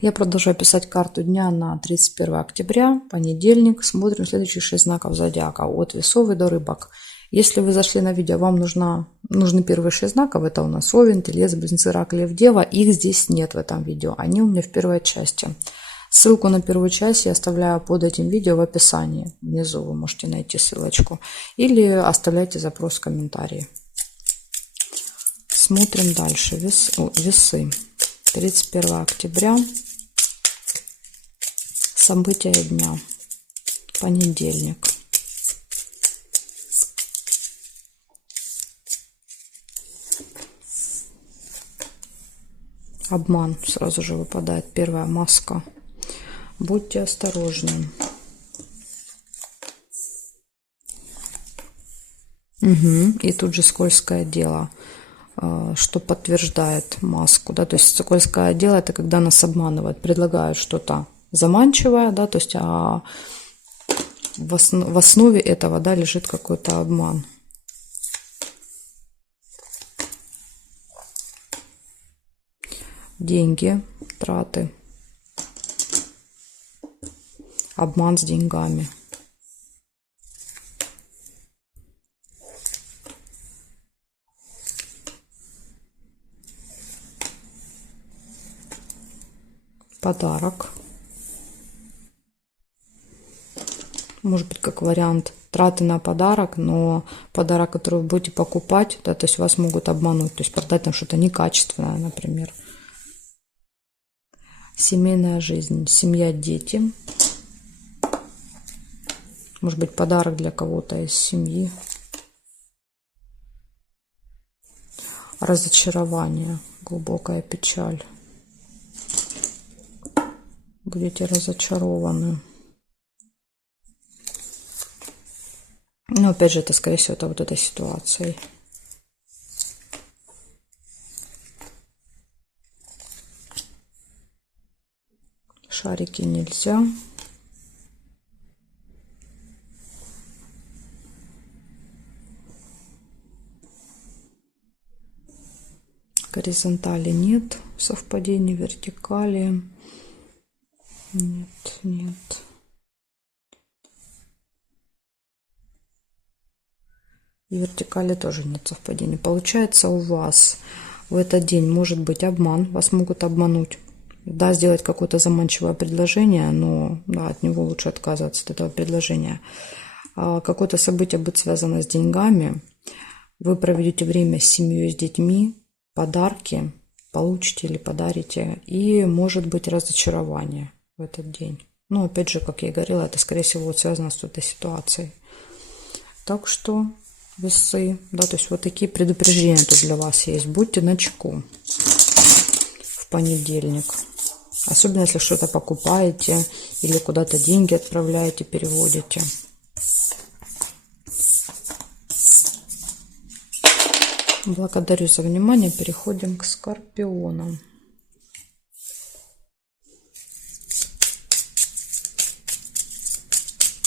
Я продолжаю писать карту дня на 31 октября, понедельник. Смотрим следующие 6 знаков зодиака от Весов и до Рыбок. Если вы зашли на видео, вам нужны первые 6 знаков. Это у нас Овен, Телец, Близнецы, Рак, Лев, Дева. Их здесь нет в этом видео. Они у меня в первой части. Ссылку на первую часть я оставляю под этим видео в описании. Внизу вы можете найти ссылочку. Или оставляйте запрос в комментарии. Смотрим дальше. Весы. 31 октября. События дня. Понедельник. Обман сразу же выпадает. Первая маска. Будьте осторожны. И тут же скользкое дело, что подтверждает маску. Да? То есть скользкое дело — это когда нас обманывают, предлагают что-то заманчивое, да, то есть в основе этого, да, лежит какой-то обман. Деньги, траты, обман с деньгами. Подарок. Может быть, как вариант траты на подарок, но подарок, который вы будете покупать, да, то есть вас могут обмануть, то есть продать там что-то некачественное, например. Семейная жизнь, семья, дети. Может быть, подарок для кого-то из семьи. Разочарование, глубокая печаль. Будете разочарованы. Но опять же, это, скорее всего, это вот этой ситуацией. Шарики нельзя. Горизонтали нет совпадений, вертикали нет. И вертикали тоже нет совпадений. Получается, у вас в этот день может быть обман, вас могут обмануть. Да, сделать какое-то заманчивое предложение, но да, от него лучше отказываться, от этого предложения. Какое-то событие будет связано с деньгами. Вы проведете время с семьей, с детьми, подарки получите или подарите. И может быть разочарование в этот день. Но опять же, как я и говорила, это скорее всего вот связано с этой ситуацией. Так что Весы, да, то есть вот такие предупреждения тут для вас есть. Будьте начеку в понедельник. Особенно, если что-то покупаете или куда-то деньги отправляете, переводите. Благодарю за внимание. Переходим к Скорпионам. —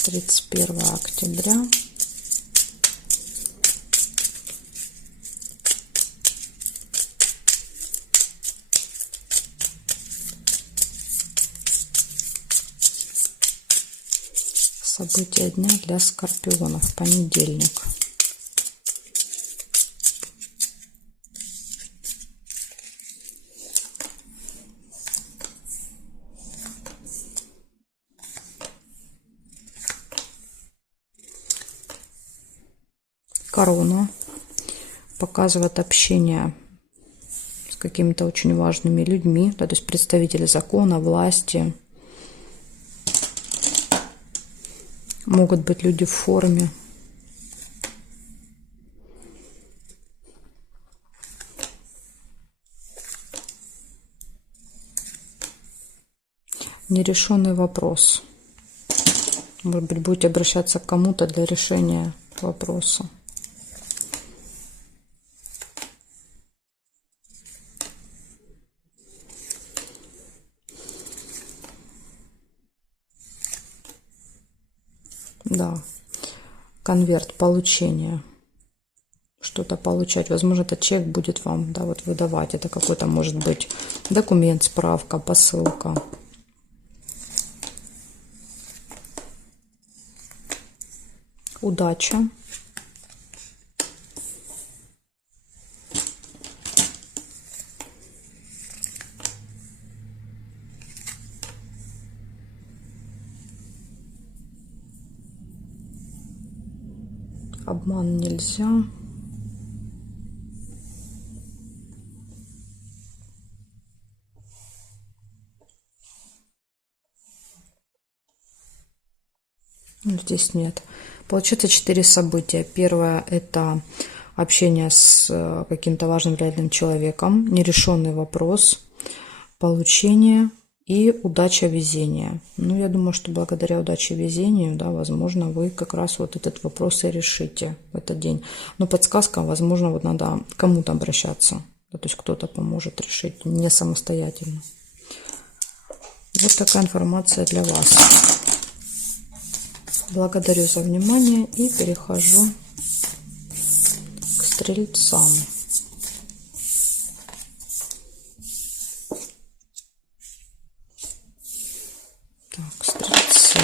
31 октября. События дня для Скорпионов. Понедельник. Корона показывает общение с какими-то очень важными людьми, да, то есть представители закона, власти. Могут быть люди в форме. Нерешенный вопрос. Может быть, будете обращаться к кому-то для решения вопроса. Да. Конверт получения. что-то получать. Возможно, этот человек будет вам, да, вот выдавать. Это какой-то, может быть, документ, справка, посылка. Удача. Обман нельзя. Здесь нет. Получается 4 события. Первое – это общение с каким-то важным влиятельным человеком, нерешенный вопрос, получение и удача, везение. Ну, я думаю, что благодаря удаче, везению, да, возможно, вы как раз вот этот вопрос и решите в этот день. Но подсказка, возможно, вот надо к кому-то обращаться. Да, то есть кто-то поможет решить, не самостоятельно. Вот такая информация для вас. Благодарю за внимание и перехожу к стрельцам. Так, стрельцы.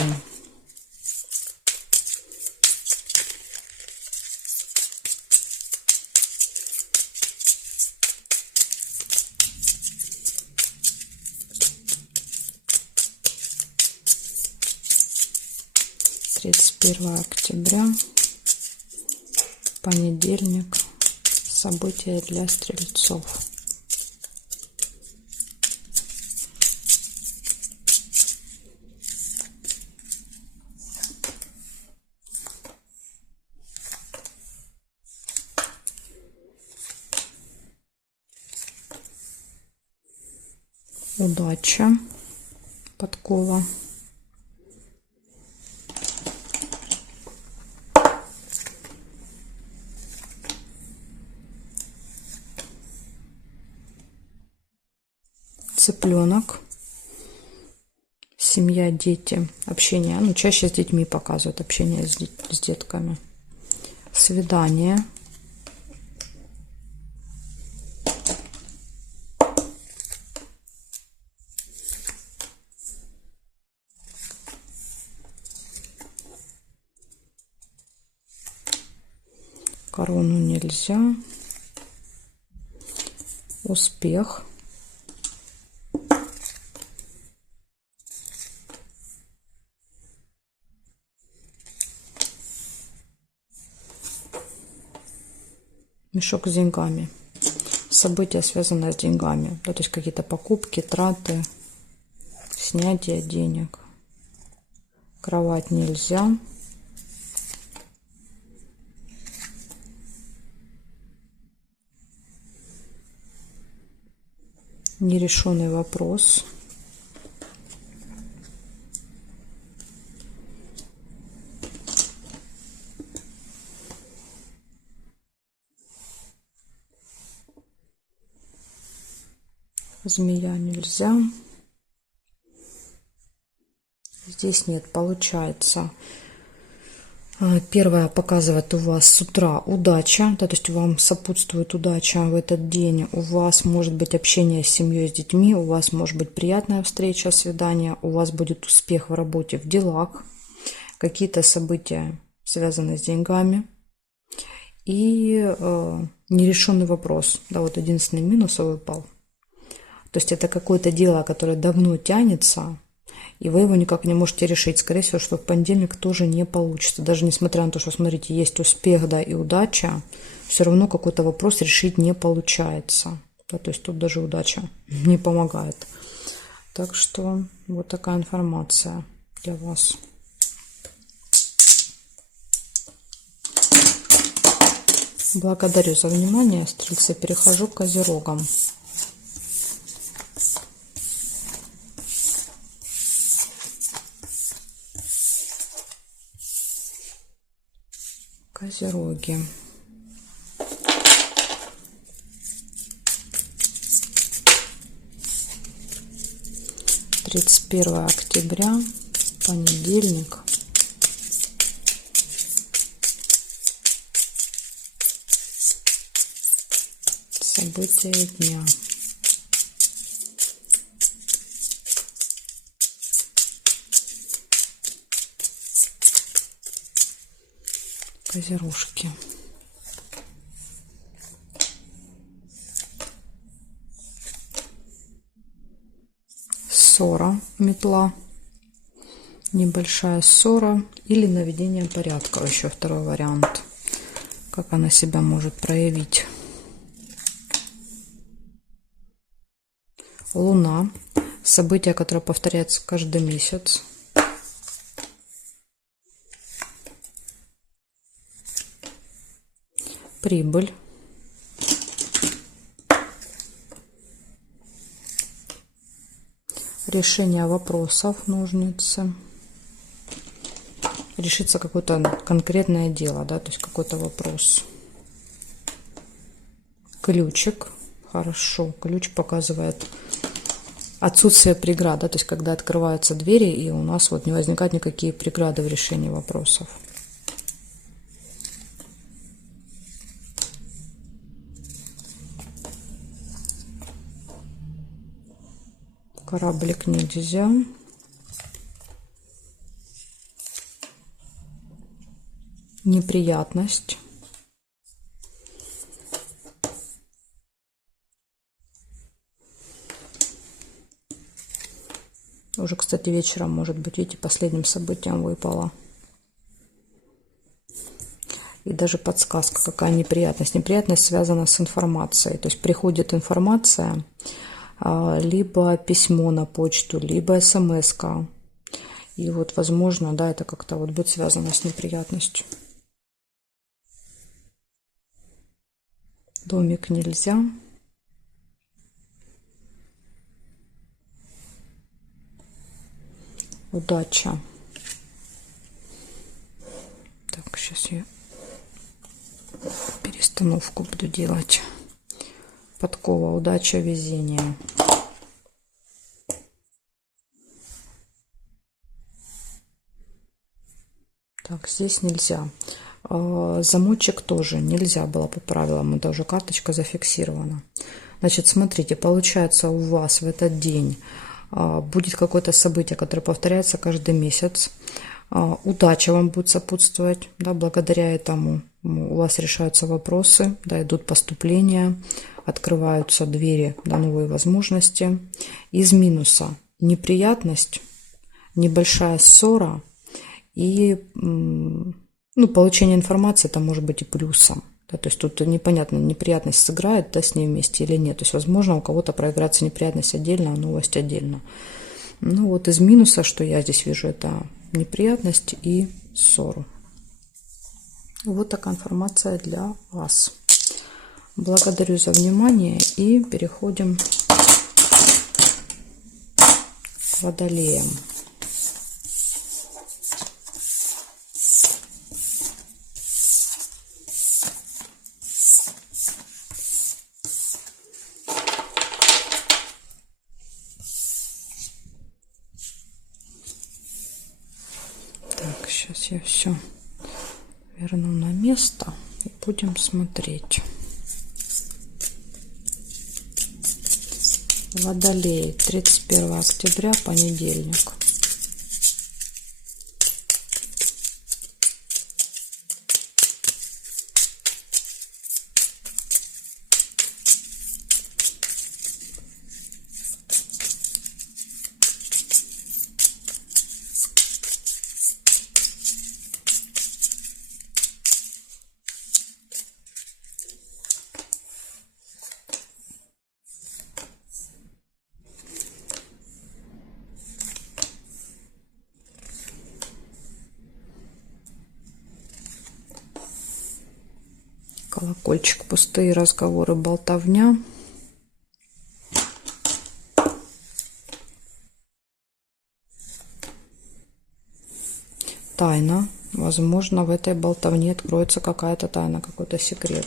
Тридцать 1 октября, понедельник. События для стрельцов. Удача, подкова. Цыпленок, семья, дети, общение, ну, чаще с детьми показывают, общение с детками. Свидание. Корону нельзя. Успех. Мешок с деньгами. События, связанные с деньгами. Да, то есть какие-то покупки, траты, снятие денег. Кровать нельзя. Нерешенный вопрос. Змея нельзя. Здесь нет, получается. Первое показывает у вас с утра удача, да, то есть вам сопутствует удача в этот день. У вас может быть общение с семьей, с детьми, у вас может быть приятная встреча, свидание, у вас будет успех в работе, в делах, какие-то события, связанные с деньгами. И нерешенный вопрос, да, вот единственный минус выпал. То есть это какое-то дело, которое давно тянется, и вы его никак не можете решить. Скорее всего, что в понедельник тоже не получится. Даже несмотря на то, что, смотрите, есть успех, да, и удача, все равно какой-то вопрос решить не получается. Да, то есть тут даже удача не помогает. Так что вот такая информация для вас. Благодарю за внимание, стрельцы. Перехожу к козерогам. Козероги. Тридцать 1 октября, понедельник. события дня. Козерожки. Ссора, метла. Небольшая ссора или наведение порядка. Еще второй вариант. Как она себя может проявить. Луна. Событие, которое повторяется каждый месяц. Прибыль. Решение вопросов, ножницы. Решится какое-то конкретное дело, да, то есть какой-то вопрос. Ключик. Хорошо. Ключ показывает отсутствие преград, да, то есть когда открываются двери, и у нас вот не возникают никакие преграды в решении вопросов. Кораблик нельзя. Неприятность. Уже, кстати, вечером, может быть, видите, последним событием выпало. И даже подсказка, какая неприятность. Неприятность связана с информацией. То есть приходит информация, либо письмо на почту, либо смс-ка. И вот, возможно, да, это как-то вот будет связано с неприятностью. Домик нельзя. Удача. Так, сейчас я перестановку буду делать. Подкова, удача, везение. Так, здесь нельзя. Замочек тоже нельзя было по правилам. Это уже карточка зафиксирована. Значит, смотрите, получается у вас в этот день будет какое-то событие, которое повторяется каждый месяц. Удача вам будет сопутствовать, да, благодаря этому у вас решаются вопросы, да, идут поступления, открываются двери, да, новые возможности. Из минуса неприятность, небольшая ссора и получение информации, это может быть и плюсом. Да, то есть тут непонятно, неприятность сыграет, да, с ней вместе или нет. То есть, возможно, у кого-то проиграется неприятность отдельно, а новость отдельно. Ну вот из минуса, что я здесь вижу, это неприятность и ссору. Вот такая информация для вас. Благодарю за внимание и переходим к водолеям. Сейчас я все верну на место и будем смотреть. Водолей, 31 октября, понедельник. Колокольчик, пустые разговоры, болтовня. Тайна. Возможно, в этой болтовне откроется какая-то тайна, какой-то секрет.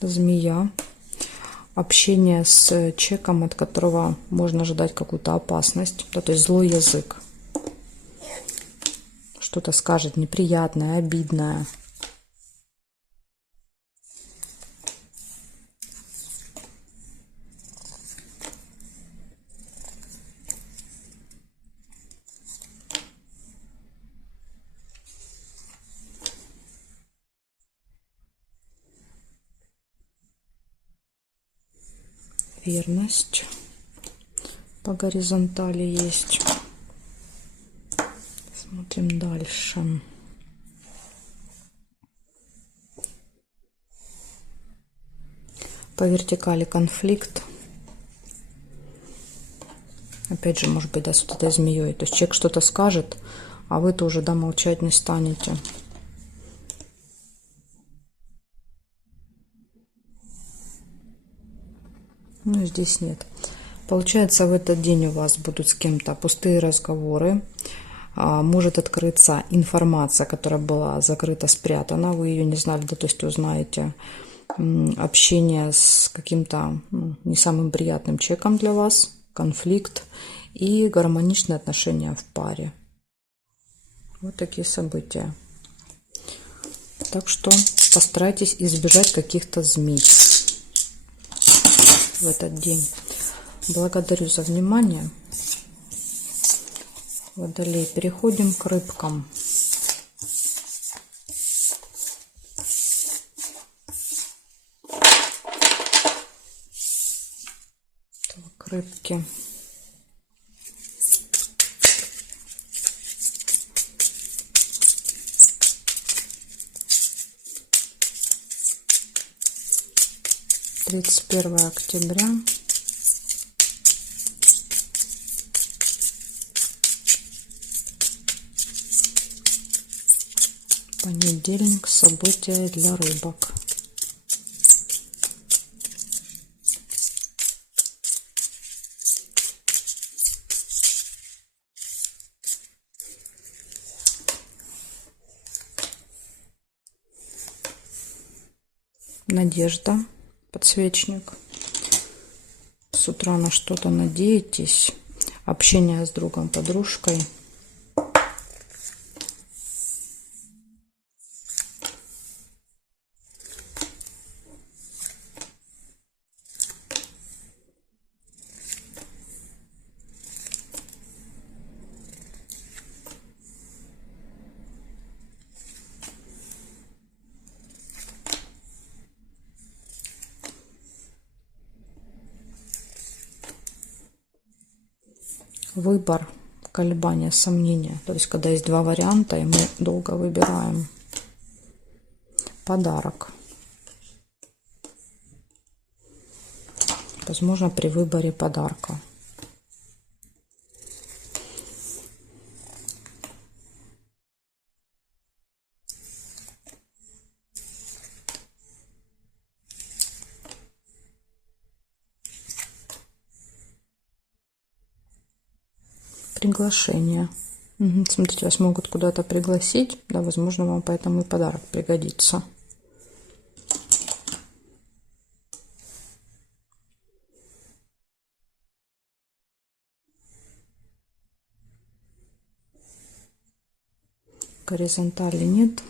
Змея. общение с человеком, от которого можно ожидать какую-то опасность, да, то есть злой язык. Что-то скажет неприятное, обидное. Верность по горизонтали есть. Смотрим дальше. По вертикали конфликт. Опять же, может быть, да, с вот этой змеей. То есть человек что-то скажет, а вы тоже, да, молчать не станете. Ну, здесь нет. Получается, в этот день у вас будут с кем-то пустые разговоры. Может открыться информация, которая была закрыта, спрятана. Вы ее не знали, да, то есть узнаете. Общение с каким-то не самым приятным человеком для вас. Конфликт и гармоничные отношения в паре. Вот такие события. Так что постарайтесь избежать каких-то змей в этот день. Благодарю за внимание. Водолей. Переходим к рыбкам. Так, рыбки. Тридцать 1 октября. Понедельник. События для рыбок. Надежда. Подсвечник. С утра на что-то надеетесь. Общение с другом, подружкой. Выбор, колебания, сомнения. То есть, когда есть два варианта, и мы долго выбираем. Подарок. Возможно, при выборе подарка. Приглашение. Смотрите, вас могут куда-то пригласить. Да, возможно, вам поэтому и подарок пригодится. Горизонтали нет.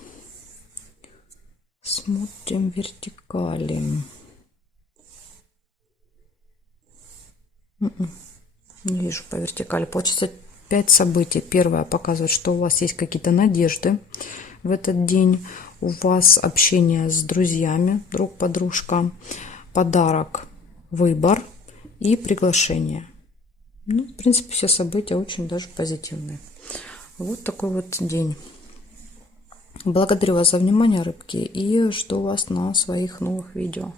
Смотрим вертикали. Не вижу по вертикали. Получится 5 событий. Первое показывает, что у вас есть какие-то надежды в этот день. У вас общение с друзьями, друг-подружка, подарок, выбор и приглашение. Ну, в принципе, все события очень даже позитивные. Вот такой вот день. Благодарю вас за внимание, рыбки, и жду вас на своих новых видео.